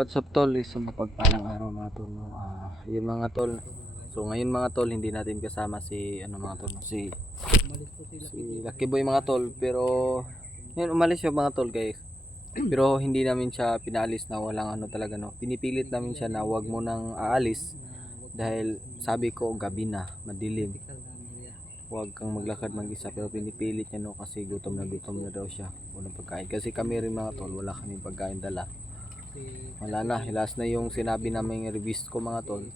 what's up tol? Isang mapagpalang araw mga tol. Yun mga tol. So ngayon mga tol, hindi natin kasama si mga tol, si Lucky Boy mga tol, pero yun umalis yung mga tol guys. Pero hindi namin siya pinalis na walang talaga no. Pinipilit namin siya na wag mo nang aalis dahil sabi ko gabi na, madilim. Huwag kang maglakad mag-isa, pero pinipilit niya no kasi gutom na daw siya. Walang pagkain. Kasi kami rin mga tol, wala kaming pagkain dala. Wala na, last na yung sinabi namin reviews ko mga tol.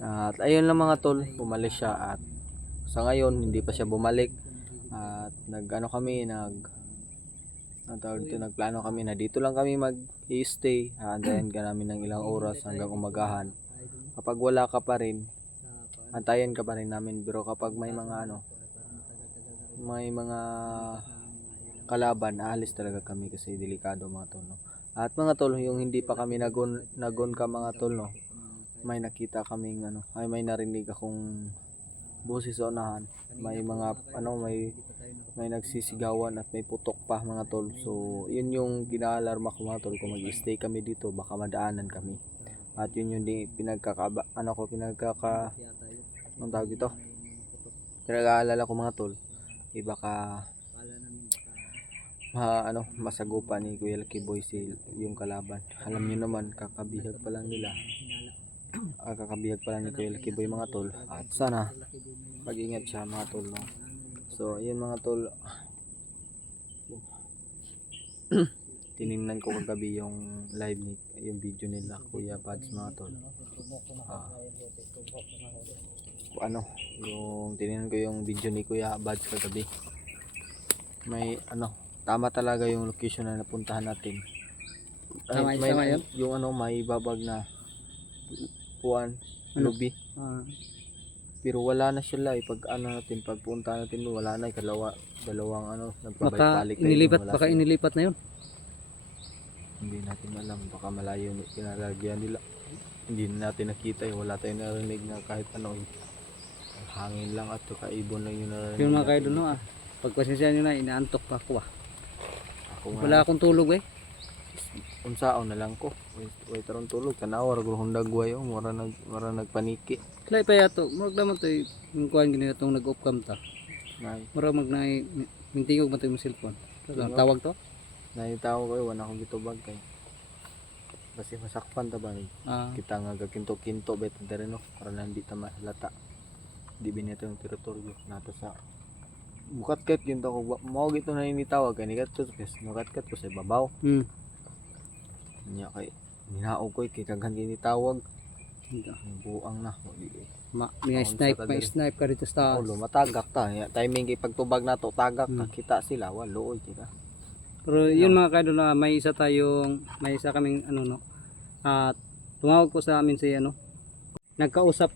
At ayun lang mga tol, umalis siya at sa ngayon hindi pa siya bumalik. At nagplano kami na dito lang kami mag-stay. Antayin ka namin ng ilang oras hanggang umagahan. Kapag wala ka pa rin, antayin ka pa rin namin. Pero kapag may mga kalaban, aalis talaga kami kasi delikado mga tol no? At mga tol, yung hindi pa kami nagon ka mga tol no, may nakita kaming may narinig akong boses sa unahan. May mga may nagsisigawan at may putok pa mga tol. So yun yung kinaalarma ko mga tol, kung mag-stay kami dito baka madaanan kami. At yun yung pinag-aalala ko mga tol, baka masagupa ni Kuya Lucky Boy yung kalaban. Alam niyo naman, kakabihag pa lang ni Kuya Lucky Boy mga tol. At sana mag-ingat siya mga tol no? So ayun mga tol, tiningnan ko kagabi yung yung video nila Kuya Pads mga tol. Yung tiningnan ko yung video ni Kuya Pads kagabi. May tama talaga yung location na napuntahan natin. May babag na lobby. Pero wala na siya pag pagpunta natin wala na, dalawang nagpabalik-balik baka inilipat na yun. Hindi natin alam, baka malayo pinalagyan nila. Hindi natin nakita, wala tayong narinig na kahit hangin lang at kaibon lang yung narinig. Yung mga kaidol no pagpasensya nyo na, inaantok pa ako wala akong tulog unsaon na lang ko. Wait tarong tulog tanawar gulong dagway mura nagpaniki. Lay pa yato, murag naman to yung kuan gini natong nag-off cam ta. Mura magnay mintingog man to yung cellphone. Tawag to? Naitawag ko wala akong gitubag kay. Basi masakpan ta ba ni? Kita nga gakinto-kinto bet tereno para hindi ta mahalata. Di binito yung teritoryo nato sa bukat-kat ginto ko mao gito na initawag kay nikat to kasi bukat-kat ko sa babaw. Nya kay ninaog ko kay kaghan ginitawag. Buang na. May snipe ka dito sa ulo matagak ta. Timing kay pagtubag nato tagak kita sila walo kita. Pero yun mga kaidol na may isa kaming at tumawag ko sa amin si nagkausap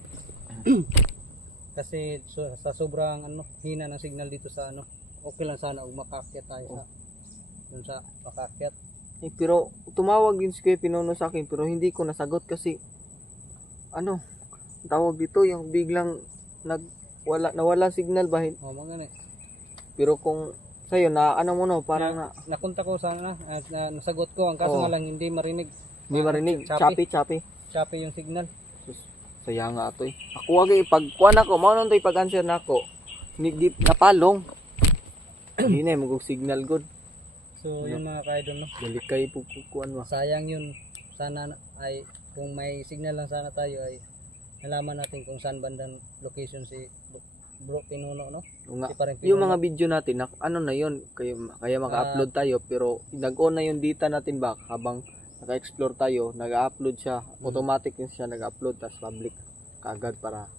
kasi sa sobrang hina ng signal dito sa okay lang sana ug makaakyat tayo sa makaakyat. Pero tumawag din si Kuya Pinuno sa akin pero hindi ko nasagot kasi tawag dito yung biglang nawala signal ba? Magani. Pero kung sayo na parang nakunta ko sana nasagot ko ang kaso nga lang hindi marinig. Choppy yung signal. Saya nga atoy. Ako wag pagkuan ako mao nung pag-answer nako. Ni napalong. Hindi na magog signal good. So yung mga kaidol no. Balik kay pagkuan mo. Sayang yun. Sana ay kung may signal lang sana tayo ay nalaman natin kung saan bandang location si Bro Pinuno no. Si yung mga video natin na yun kaya maka-upload tayo pero nag-on na yung data natin back habang naka-explore tayo, nag-upload siya, automatic din siya nag-upload tas public kaagad para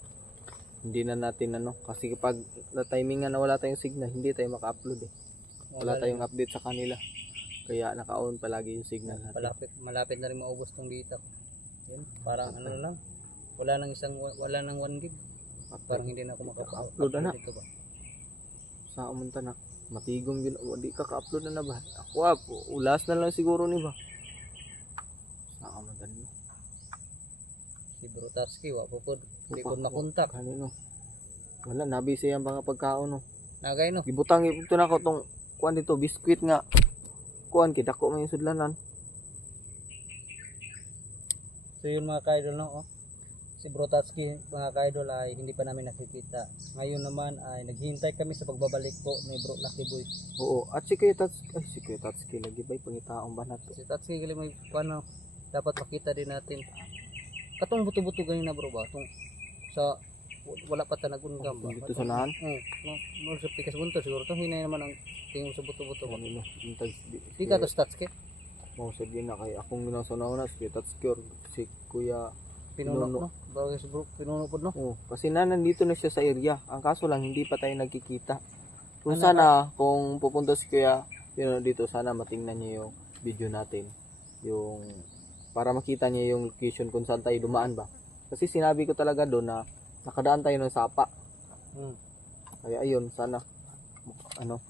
hindi na natin kasi kapag na timing na wala tayong signal, hindi tayo maka-upload Wala tayong update sa kanila. Kaya naka-on palagi yung signal natin. Malapit na rin maubos tong data. Yun, parang lang. Wala nang 1 gig. Parang hindi na ako maka-upload na. Sa umunta na. Matigong yun, di ka ka-upload na ba? Ako ulas na lang siguro ni ba? Si Bro Tarski hindi ko nakontak. Wala nabisi ang mga pagkaon Nagay Gibutang ito na ko tong kuan dito biskwit nga. Kuan kita ko may sudlanan. So yun mga ka-idol, no? Oh. Si Bro Tatsuki mga ka-idol ay hindi pa namin nakikita. Ngayon naman ay naghihintay kami sa pagbabalik po ni Bro Lucky Boy. Oo, at si Kuya Tatsuki lagi ba'y pangitaong banat ko. Si Tatsuki gali may paano dapat makita din natin. Katong buto-buto ganina bro ba? Tong sa wala pa ta nagungam ba? Dito sa nahan? No sa pikas bunto siguro to hinay naman ang tingin sa buto-buto ba. Ano, Di ka to Tatsuki. Mo sabihin na kay akong ginasanaw na si Kuya Tatsuki or si Kuya Pinuno Pinuno. no. Bagay sa bro, pinuno pod no. Oo, kasi nandito na siya sa area. Ang kaso lang hindi pa tayo nagkikita. Kung Ano sana kung pupunta si Kuya Pinuno dito, sana matingnan niyo yung video natin. Yung para makita niya yung location kung saan tayo dumaan ba. Kasi sinabi ko talaga doon na nakadaan tayo ng sapa. Kaya ayun, sana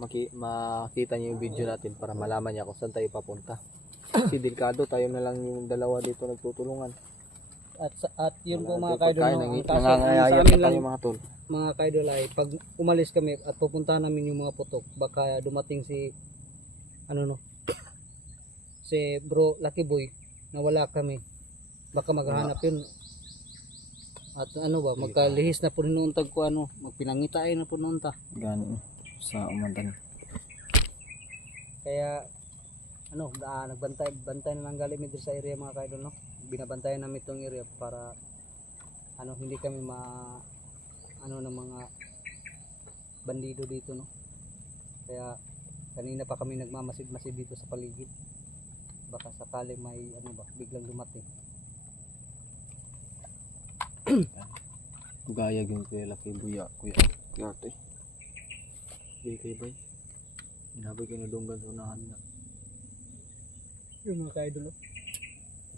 makita niyo yung video natin para malaman niya kung saan tayo papunta. Kasi delikado, tayo na lang yung dalawa dito nagtutulungan. At yun po Wala mga tayong kaidol pagkain, no. Ang kaso nangangayayat sa pa amin lang tayo mga tol. mga kaidol ay pag umalis kami at pupuntahan namin yung mga putok baka dumating si si Bro Lucky Boy na wala kami baka maghahanap yun at magkalihis na po ninuuntag ko magpinangitain na po nunta Gani sa umantan. kaya nagbantay na lang galing dito sa area mga kaidol no. Binabantayan namin itong area para hindi kami ng mga bandido dito no. Kaya kanina pa kami nagmamasid-masid dito sa paligid. Baka sakali may biglang dumating. Gaya yung Kuya Lucky Buya, Kuya Ate. Kay bay. Inaboy kayo na dunggan sa unahan na. Yung mga kaidol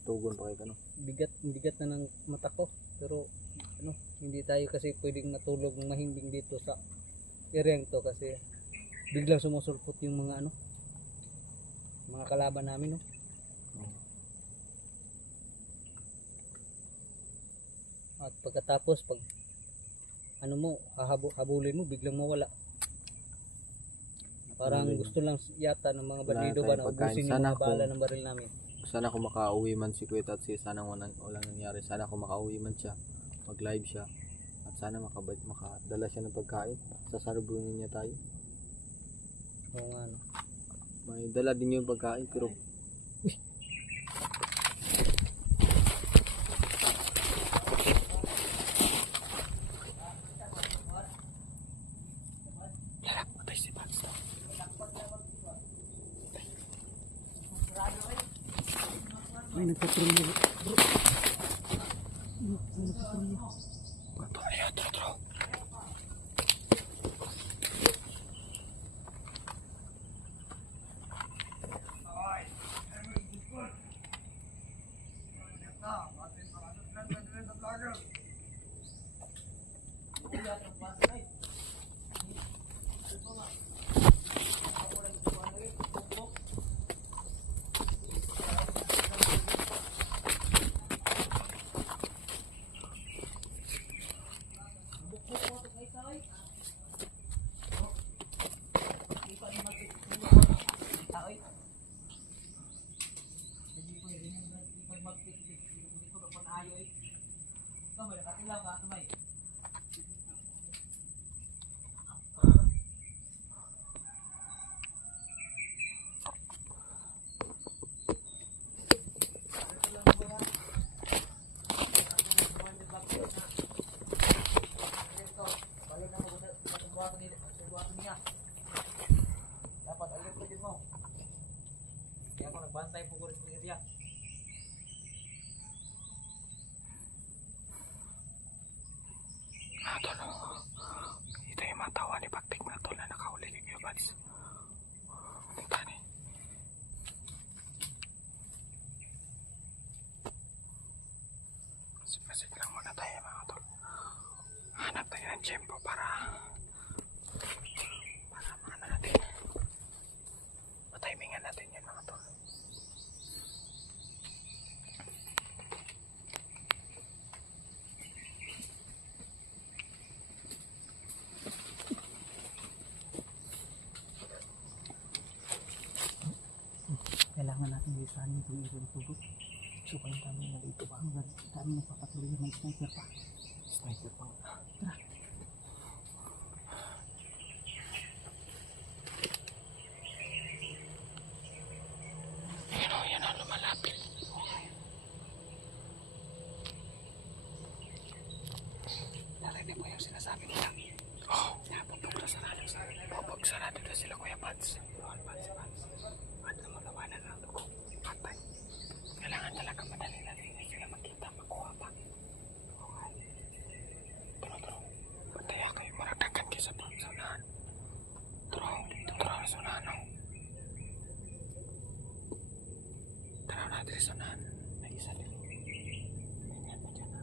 Tugon pa kayo ka no. bigat na ng mata ko pero hindi tayo kasi pwedeng natulog ng mahimbing dito sa area to kasi biglang sumusulpot yung mga mga kalaban namin no. At pagkatapos pag habulin mo biglang mawala. Parang gusto lang yata ng mga bandido ba na ubusin yung mga bala ng baril namin. Sana kung makauwi man si Kuya Tatsi, sana walang nangyari. Sana kung makauwi man siya, mag-live siya. At sana makadala siya ng pagkain. Sasalubungin niya tayo. Oo nga no. May dala din yung pagkain pero Ay, nagpatrolyo bro. Dapat alit ko din mo. Kaya ako nagbantay po ko rin sa area. ito yung matawa ni Pagpik na tol na nakahuli ni Kuya Bads. Tani. Simasig lang muna tayo mga tol. Hanap tayo ng tiyempo para natin. Matimingan natin yan mga tol. Kailangan natin lisanin itong area tubo. So kaya kami na dito ba? Kami nagpapatuloy, may sniper pa. Sniper pa. Tara. Yan o, lumalapit. Narinig mo yung sinasabi nila. Oo. Papagsarado na sila, Kuya Pads. At lumalawanan ang dugo. Patay. Kailangan talaga madali natin na sila makita, makuha pa. Turo. Pataya kayo, maragdagan kayo sa unahan. Turo sa unahan, no? Tara natin sa unahan. May isa din. Tingnan mo dyan, ha?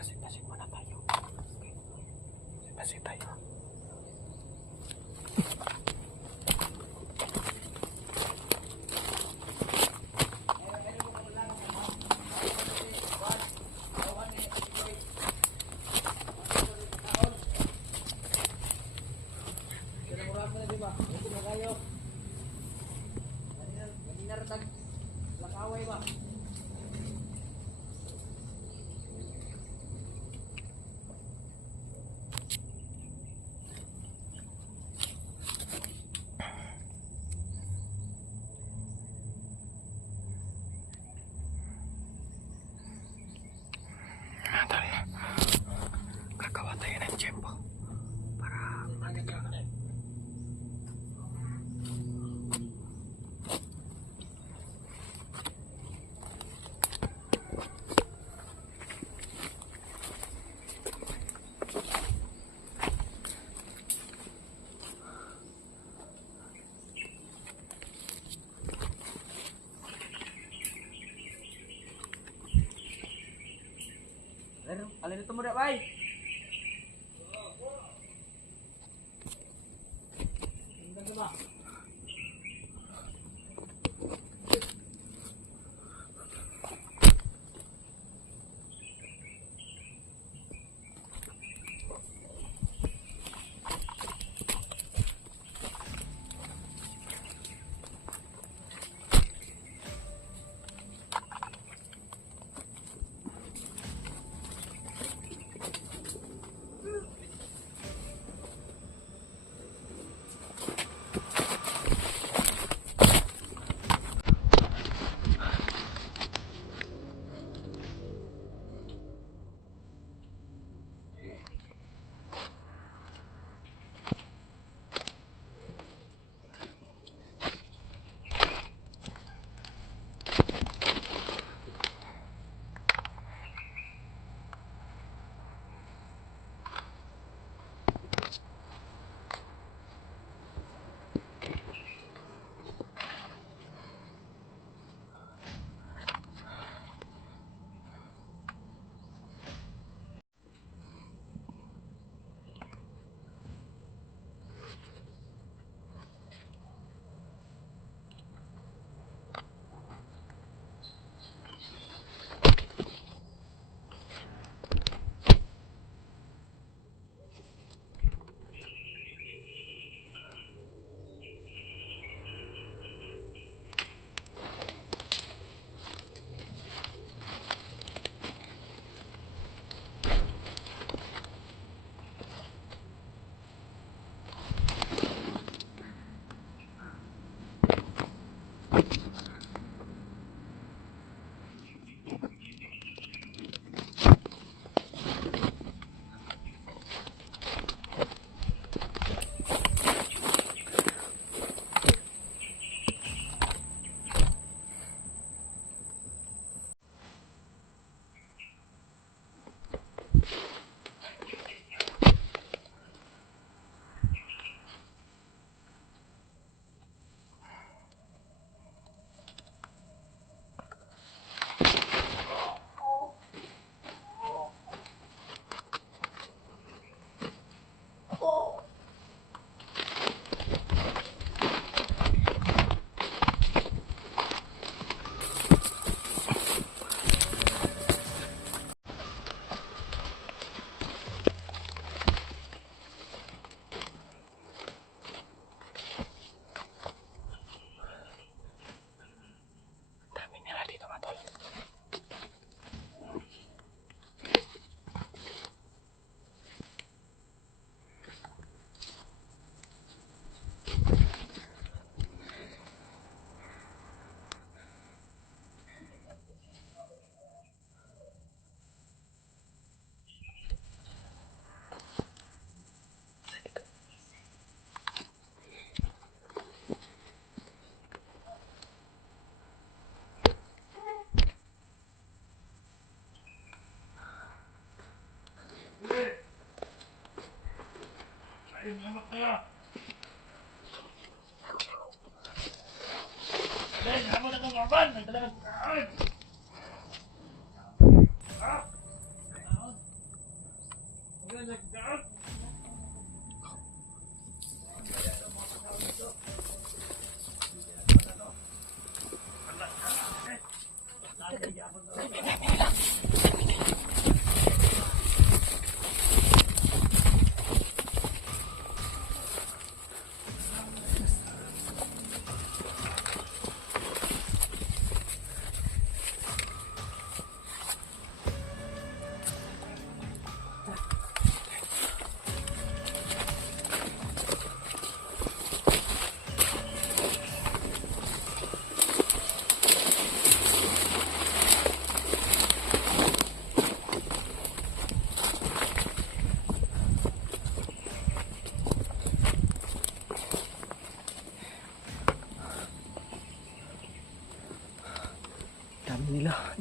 Pasig muna tayo. Pasig tayo. Lakaway ba? Natal, kakawa tayo ng tiyempo para matiglang. Alin itu muda bay.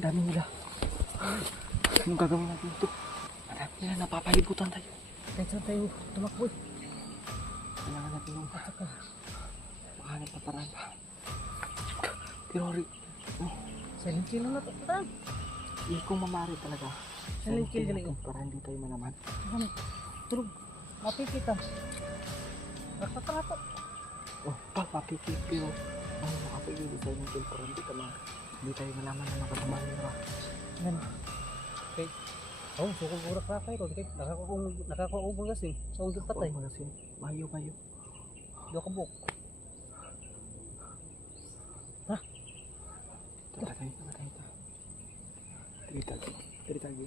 Dami nila. Anong gagawin natin ito? Marami nila, napapalibutan tayo. Kahit saan tayo tumakbo. Kailangan natin yung makahanap na paraan pa. Pero Silent kill lang natin. Parang. kung mamari talaga. Silent kill galing. Para hindi tayo manaman. Ano? Tulog. Mapikita. Rakata. Oh, papikit pero makapigil tayo ng kill para hindi tayo malaman na nakasamahan nila. Yan. Okay. Oh, sukong urak na kayo. Nakakaubong kasi. Sa undot patay. Mayo. Dua kabuk. Ha? Cerita lagi.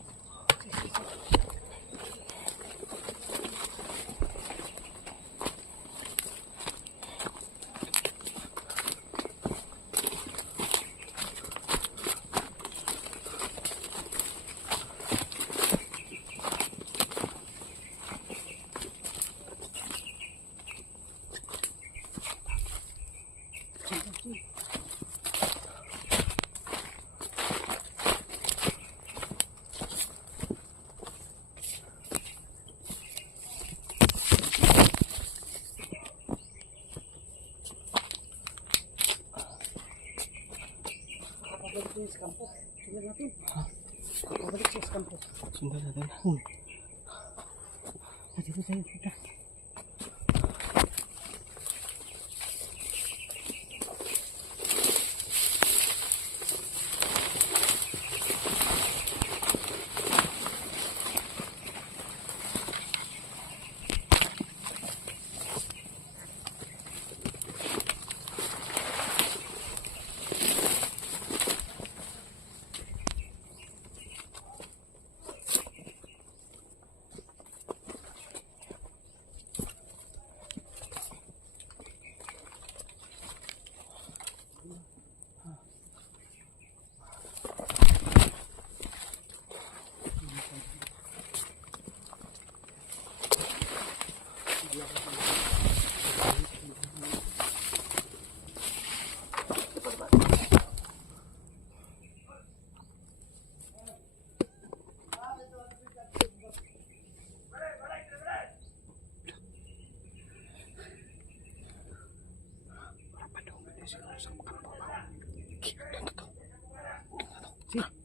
Kapabalik tayo sa kampo. Sundan natin. Kapabalik tayo sa kampo. Sundan natin. Dito tayo. Dito. Sí.